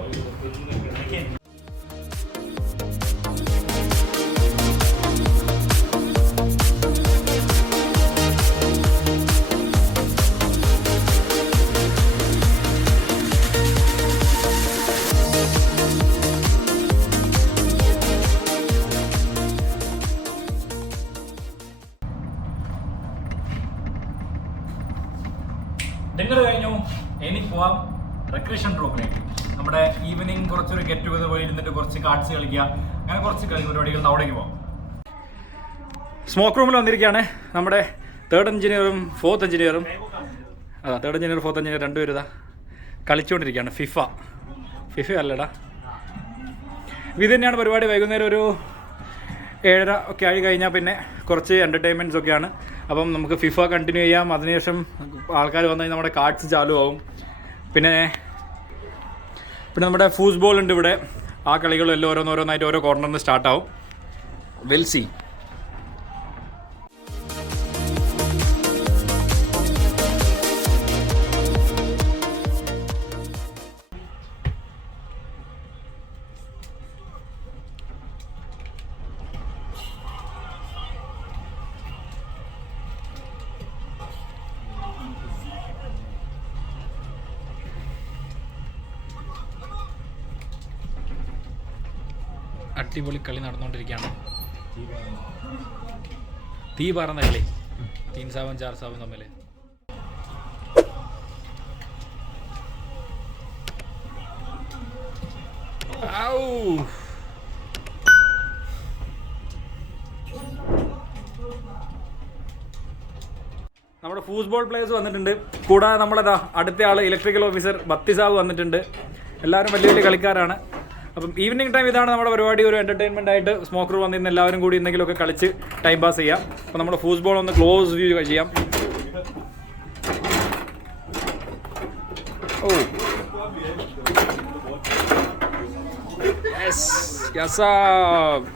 ഡിന്നർ കഴിഞ്ഞു. ഇനി പോവാം റെക്രിയേഷൻ റൂമിലേക്ക്. നമ്മുടെ ഈവനിങ് കുറച്ചൊരു ഗെറ്റ് ടുഗദർ വഴി ഇരുന്നിട്ട് കുറച്ച് കാർഡ്സ് കളിക്കുക, അങ്ങനെ കുറച്ച് കളി പരിപാടികൾ. അവിടേക്ക് പോകാം. സ്മോക്ക് റൂമിൽ വന്നിരിക്കുകയാണ്. നമ്മുടെ തേർഡ് എഞ്ചിനീയറും ഫോർത്ത് എഞ്ചിനീയറും, തേർഡ് എഞ്ചിനീയർ ഫോർത്ത് എഞ്ചിനീയർ രണ്ടുപേരും ഇതാ കളിച്ചുകൊണ്ടിരിക്കുകയാണ് ഫിഫ. ഫിഫ അല്ലടാ. ഇത് തന്നെയാണ് പരിപാടി. വൈകുന്നേരം ഒരു 7:30 ഒക്കെ ആയി കഴിഞ്ഞാൽ പിന്നെ കുറച്ച് എൻ്റർടൈൻമെൻറ്റ്സ് ഒക്കെയാണ്. അപ്പം നമുക്ക് ഫിഫ കണ്ടിന്യൂ ചെയ്യാം. അതിനുശേഷം ആൾക്കാർ വന്നു കഴിഞ്ഞാൽ നമ്മുടെ കാർഡ്സ് ചാലു ആവും. പിന്നെ നമ്മുടെ ഫൂട്ബോൾ ഉണ്ട് ഇവിടെ. ആ കളികളെല്ലാം ഓരോന്നായിട്ട് ഓരോ കോർണറിൽ നിന്ന് സ്റ്റാർട്ടാവും. Will see. അടിപൊളി കളി നടന്നുകൊണ്ടിരിക്കുകയാണ്. തീ പറന്ന കളി 3-7 4-7 തമ്മിൽ. നമ്മുടെ ഫൂട്ബോൾ പ്ലേയേഴ്സ് വന്നിട്ടുണ്ട്. കൂടാതെ നമ്മളതാ അടുത്ത ആൾ ഇലക്ട്രിക്കൽ ഓഫീസർ ബത്തി സാബ് വന്നിട്ടുണ്ട്. എല്ലാവരും വലിയ വലിയ കളിക്കാരാണ്. അപ്പം ഈവനിങ് ടൈം ഇതാണ് നമ്മുടെ പരിപാടി. ഒരു എൻ്റർടൈൻമെൻ്റ് ആയിട്ട് സ്മോക്കർ വന്നിരുന്ന് എല്ലാവരും കൂടി എന്തെങ്കിലുമൊക്കെ കളിച്ച് ടൈം പാസ് ചെയ്യാം. അപ്പം നമ്മുടെ ഫൂട്ബോൾ ഒന്ന് ക്ലോസ് വ്യൂ ചെയ്യാം. ഓ യെസ് യസാബ്.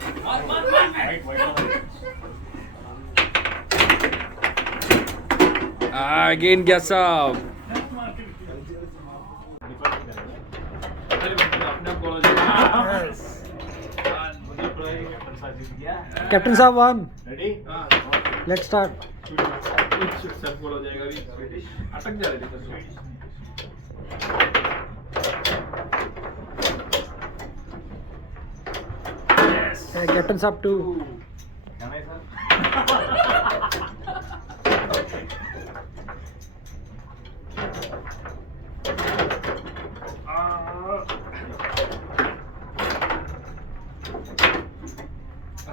Again Gasab. Captain Saab won. Ready? Let's start. Captain Saab 2.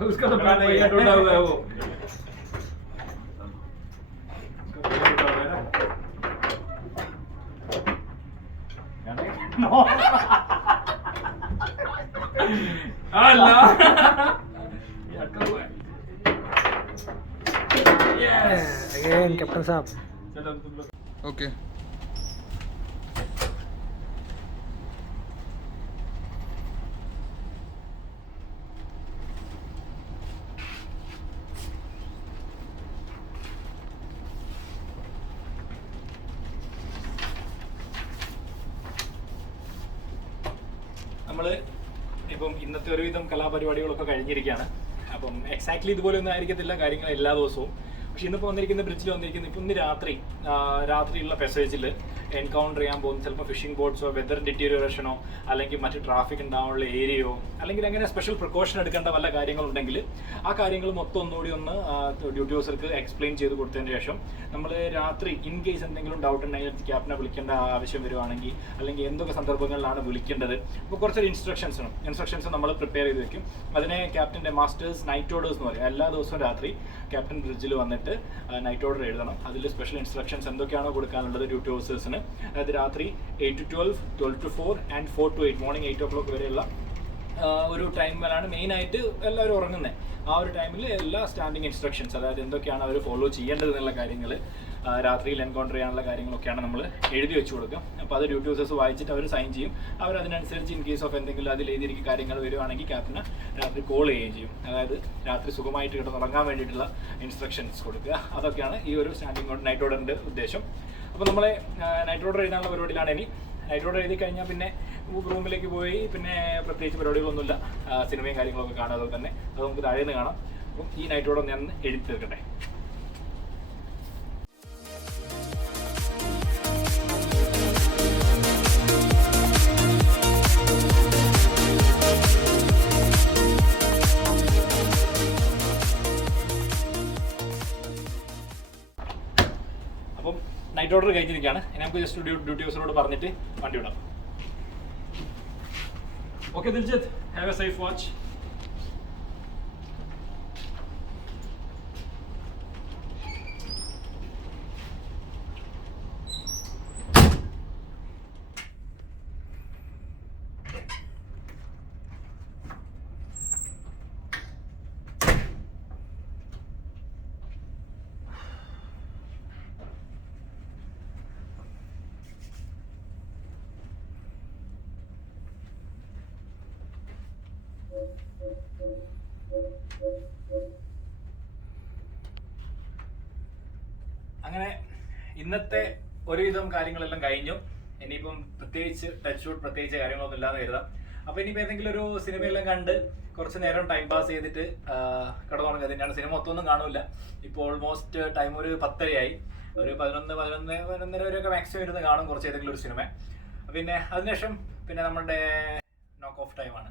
उसका तो प्लान नहीं है, टूटा हुआ है वो. Allah. Yes. Again, Captain Saab. Okay. നമ്മൾ ഇപ്പം ഇന്നത്തെ ഒരുവിധം കലാപരിപാടികളൊക്കെ കഴിഞ്ഞിരിക്കുകയാണ്. അപ്പം എക്സാക്ട്ലി ഇതുപോലെ ഒന്നും ആയിരിക്കത്തില്ല കാര്യങ്ങൾ എല്ലാ ദിവസവും. പക്ഷെ ഇന്നിപ്പോൾ വന്നിരിക്കുന്ന ബ്രിഡ്ജിൽ വന്നിരിക്കുന്നത് ഇപ്പം ഇന്ന് രാത്രിയുള്ള പാസേജിൽ എൻകൗണ്ടർ ചെയ്യാൻ പോകുന്ന ചിലപ്പോൾ ഫിഷിംഗ് ബോട്ട്സോ വെതർ ഡിറ്റീരിയറേഷനോ അല്ലെങ്കിൽ മറ്റ് ട്രാഫിക് ഉണ്ടാവാനുള്ള ഏരിയയോ അല്ലെങ്കിൽ അങ്ങനെ സ്പെഷ്യൽ പ്രിക്കോഷൻ എടുക്കേണ്ട വല്ല കാര്യങ്ങളുണ്ടെങ്കിൽ ആ കാര്യങ്ങൾ മൊത്തം ഒന്നുകൂടി ഒന്ന് ഡ്യൂട്ടി ഓഫീസർക്ക് എക്സ്പ്ലെയിൻ ചെയ്ത് കൊടുത്തതിന് ശേഷം നമ്മൾ രാത്രി ഇൻ കേസ് എന്തെങ്കിലും ഡൗട്ട് ഉണ്ടെങ്കിൽ ക്യാപ്റ്റനെ വിളിക്കേണ്ട ആവശ്യം വരുവാണെങ്കിൽ അല്ലെങ്കിൽ എന്തൊക്കെ സന്ദർഭങ്ങളിലാണ് വിളിക്കേണ്ടത് അപ്പോൾ കുറച്ചൊരു ഇൻസ്ട്രക്ഷൻസ് നമ്മൾ പ്രിപ്പയർ ചെയ്ത് വെക്കും. അതിനെ ക്യാപ്റ്റൻ്റെ മാസ്റ്റേഴ്സ് നൈറ്റ് ഓർഡേഴ്സ് എന്ന് പറയും. എല്ലാ ദിവസവും രാത്രി ക്യാപ്റ്റൻ ബ്രിഡ്ജിൽ വന്നിട്ട് നൈറ്റ് ഓർഡർ എഴുതണം. അതിൽ സ്പെഷ്യൽ ഇൻസ്ട്രക്ഷൻസ് എന്തൊക്കെയാണോ കൊടുക്കാനുള്ളത് ഡ്യൂട്ടി ഓഫീസേഴ്സിന്, അതായത് രാത്രി 8 to 12, 12 to 4 and 4 to 8 morning 8 o'clock വരെയുള്ള ഒരു ടൈമിലാണ് മെയിനായിട്ട് എല്ലാവരും ഉറങ്ങുന്നത്. ആ ഒരു ടൈമിൽ എല്ലാ സ്റ്റാൻഡിങ് ഇൻസ്ട്രക്ഷൻസ്, അതായത് എന്തൊക്കെയാണ് അവർ ഫോളോ ചെയ്യേണ്ടത് എന്നുള്ള കാര്യങ്ങൾ, രാത്രിയിൽ എൻകൗണ്ടർ ചെയ്യാനുള്ള കാര്യങ്ങളൊക്കെയാണ് നമ്മൾ എഴുതി വെച്ച് കൊടുക്കുക. അപ്പോൾ അത് ഡ്യൂട്ടി ഓഫീസേഴ്സ് വായിച്ചിട്ട് അവർ സൈൻ ചെയ്യും. അവർ അതിനനുസരിച്ച് ഇൻ കേസ് ഓഫ് എന്തെങ്കിലും അതിൽ എഴുതിയിരിക്കുന്ന കാര്യങ്ങൾ വരുവാണെങ്കിൽ ക്യാപ്റ്റന് രാത്രി കോൾ ചെയ്യുകയും ചെയ്യും. അതായത് രാത്രി സുഖമായിട്ട് കിടന്നുറങ്ങാൻ വേണ്ടിയിട്ടുള്ള ഇൻസ്ട്രക്ഷൻസ് കൊടുക്കുക. അതൊക്കെയാണ് ഈ ഒരു സ്റ്റാൻഡിങ് നൈറ്റ് ഓർഡറിൻ്റെ ഉദ്ദേശം. അപ്പോൾ നമ്മളെ നൈറ്റ് ഓർഡർ എഴുതാനുള്ള പരിപാടിയിലാണ് ഇനി. നൈറ്റ് ഓർഡർ എഴുതി കഴിഞ്ഞാൽ പിന്നെ റൂമിലേക്ക് പോയി പിന്നെ പ്രത്യേകിച്ച് പരിപാടികളൊന്നുമില്ല. സിനിമയും കാര്യങ്ങളൊക്കെ കാണാതെ തന്നെ അത് നമുക്ക് താഴെ നിന്ന് കാണാം. അപ്പം ഈ നൈറ്റ് ഓർഡർ ഞാൻ എഴുതി തീർക്കട്ടെ. അപ്പം നൈറ്റ് ഓർഡർ കഴിഞ്ഞിരിക്കുകയാണ്. ഇനി നമുക്ക് ജസ്റ്റ് ഡ്യൂട്ടി ഓഫീസറോട് പറഞ്ഞിട്ട് വണ്ടി വിടാം. Okay Diljith, have A safe watch. അങ്ങനെ ഇന്നത്തെ ഒരുവിധം കാര്യങ്ങളെല്ലാം കഴിഞ്ഞു. ഇനിയിപ്പം പ്രത്യേകിച്ച് ടച്ച് വുഡ് പ്രത്യേകിച്ച് കാര്യങ്ങളൊന്നും ഇല്ലാന്ന് കരുതാം. അപ്പൊ ഇനിയിപ്പോ ഏതെങ്കിലും ഒരു സിനിമയെല്ലാം കണ്ട് കുറച്ച് നേരം ടൈം പാസ് ചെയ്തിട്ട് കിടന്നുറങ്ങുക തന്നെയാണ്. സിനിമ മൊത്തമൊന്നും കാണൂല. ഇപ്പോൾ ഓൾമോസ്റ്റ് ടൈം ഒരു 10:30 ഒരു 11 വരെയൊക്കെ മാക്സിമം ഇരുന്ന് കാണും കുറച്ച് ഏതെങ്കിലും ഒരു സിനിമ. പിന്നെ അതിനുശേഷം പിന്നെ നമ്മുടെ നോക്ക് ഓഫ് ടൈമാണ്.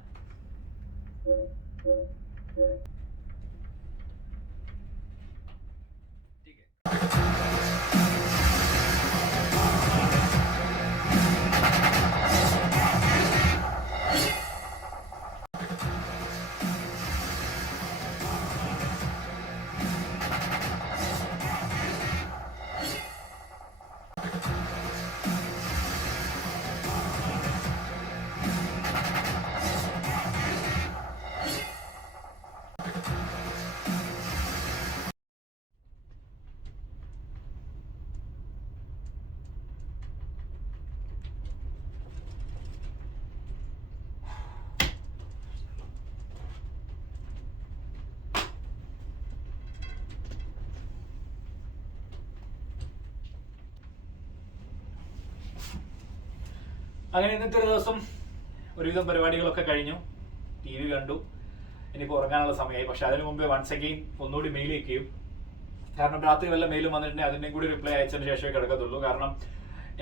അങ്ങനെ ഇന്നത്തെ ഒരു ദിവസം ഒരുവിധം പരിപാടികളൊക്കെ കഴിഞ്ഞു. TV കണ്ടു. ഇനിയിപ്പോൾ ഉറങ്ങാനുള്ള സമയമായി. പക്ഷെ അതിനു മുമ്പേ വൺസ് അഗെയിൻ ഒന്നുകൂടി മെയിൽ അയക്കുകയും, കാരണം രാത്രി വല്ല മെയിലും വന്നിട്ടുണ്ടെങ്കിൽ അതിൻ്റെയും കൂടി റിപ്ലൈ അയച്ചതിന് ശേഷമേ കിടക്കത്തുള്ളൂ. കാരണം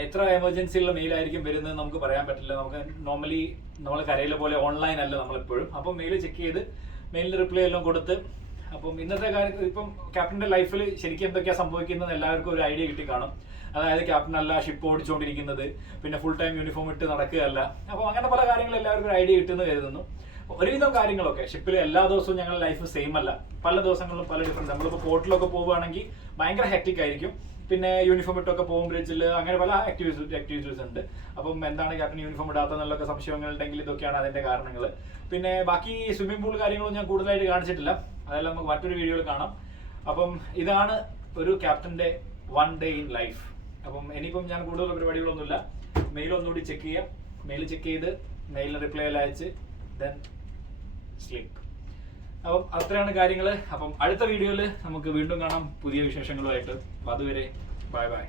എത്ര എമർജൻസിയുള്ള മെയിലായിരിക്കും വരുന്നത് നമുക്ക് പറയാൻ പറ്റില്ല. നമുക്ക് നോർമലി നമ്മൾ കരയിലെ പോലെ ഓൺലൈൻ അല്ല നമ്മളെപ്പോഴും. അപ്പം മെയിൽ ചെക്ക് ചെയ്ത് മെയിലിന് റിപ്ലൈ എല്ലാം കൊടുത്ത്, അപ്പം ഇന്നത്തെ കാര്യത്തിൽ ഇപ്പം ക്യാപ്റ്റന്റെ ലൈഫിൽ ശരിക്കും എന്തൊക്കെയാണ് സംഭവിക്കുന്നത് എല്ലാവർക്കും ഒരു ഐഡിയ കിട്ടി കാണും. അതായത് ക്യാപ്റ്റൻ അല്ല ഷിപ്പ് ഓടിച്ചുകൊണ്ടിരിക്കുന്നത്, പിന്നെ ഫുൾ ടൈം യൂണിഫോം ഇട്ട് നടക്കുകയല്ല. അപ്പോൾ അങ്ങനെ പല കാര്യങ്ങളും എല്ലാവർക്കും ഒരു ഐഡിയ കിട്ടുമെന്ന് കരുതുന്നു. ഒരുവിധം കാര്യങ്ങളൊക്കെ ഷിപ്പിൽ എല്ലാ ദിവസവും ഞങ്ങളുടെ ലൈഫ് സെയിം അല്ല. പല ദിവസങ്ങളിലും പല ഡിഫറൻറ്റ്. നമ്മളിപ്പോൾ പോർട്ടിലൊക്കെ പോവുകയാണെങ്കിൽ ഭയങ്കര ഹെക്റ്റിക് ആയിരിക്കും. പിന്നെ യൂണിഫോം ഇട്ടൊക്കെ പോകും ബ്രിഡ്ജിൽ, അങ്ങനെ പല ആക്ടിവിറ്റീസ് ഉണ്ട്. അപ്പം എന്താണ് ക്യാപ്റ്റൻ യൂണിഫോം ഇടാത്ത സംശയങ്ങൾ ഉണ്ടെങ്കിൽ ഇതൊക്കെയാണ് അതിന്റെ കാരണങ്ങൾ. പിന്നെ ബാക്കി സ്വിമ്മിംഗ് പൂൾ കാര്യങ്ങളൊന്നും ഞാൻ കൂടുതലായിട്ട് കാണിച്ചിട്ടില്ല. അതെല്ലാം നമുക്ക് മറ്റൊരു വീഡിയോയിൽ കാണാം. അപ്പം ഇതാണ് ഒരു ക്യാപ്റ്റന്റെ 1 day in life. അപ്പം ഇനിയിപ്പം ഞാൻ കൂടുതൽ പരിപാടികളൊന്നുമില്ല. മെയിൽ ഒന്നുകൂടി ചെക്ക് ചെയ്യാം. മെയിൽ ചെക്ക് ചെയ്ത് മെയിലിന് റിപ്ലൈ എല്ലാം അയച്ച് ദെൻ സ്ലീപ്പ്. അപ്പം അത്രയാണ് കാര്യങ്ങൾ. അപ്പം അടുത്ത വീഡിയോയിൽ നമുക്ക് വീണ്ടും കാണാം പുതിയ വിശേഷങ്ങളുമായിട്ട്. അപ്പം അതുവരെ ബൈ ബൈ.